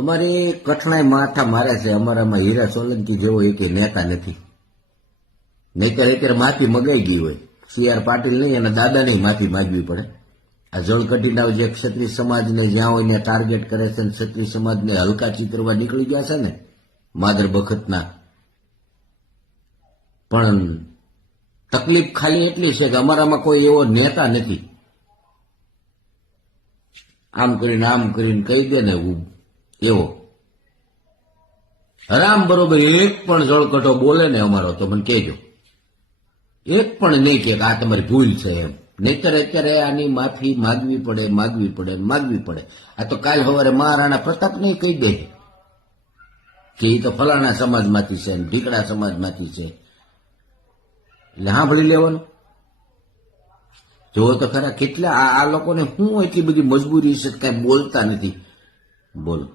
અમારે કઠણાઈ માથા મારે છે. અમારામાં હીરા સોલંકી જેવો એક નેતા નથી. નહીતર અત્યારે માફી મગાઈ ગઈ હોય. CR પાટીલ નહીં, એના દાદાને માફી માંગવી પડે. આ જળકટીના જે ક્ષત્રિય સમાજને જ્યાં હોય ને ટાર્ગેટ કરે છે, ક્ષત્રિય સમાજને હલકા ચિત્રવા નીકળી ગયા છે ને માદર બખતના. પણ તકલીફ ખાલી એટલી છે કે અમારામાં કોઈ એવો નેતા નથી. આમ કરીને કહી દે ને એવો હરામ બરોબર એક પણ જળકટો બોલે ને અમારો તો મને કહેજો. એક પણ નહીં કે આ તમારી ભૂલ છે એમ. નહીતર અત્યારે આની માફી માગવી પડે. આ તો કાલ સવારે મહારાણા પ્રતાપ ને કહી દે કે એ તો ફલાણા સમાજમાંથી છે, ઢીકડા સમાજમાંથી છે, એટલે સાંભળી લેવાનું. જો તો ખરા કેટલા આ લોકોને શું એટલી બધી મજબૂરી છે, કઈ બોલતા નથી. બોલો.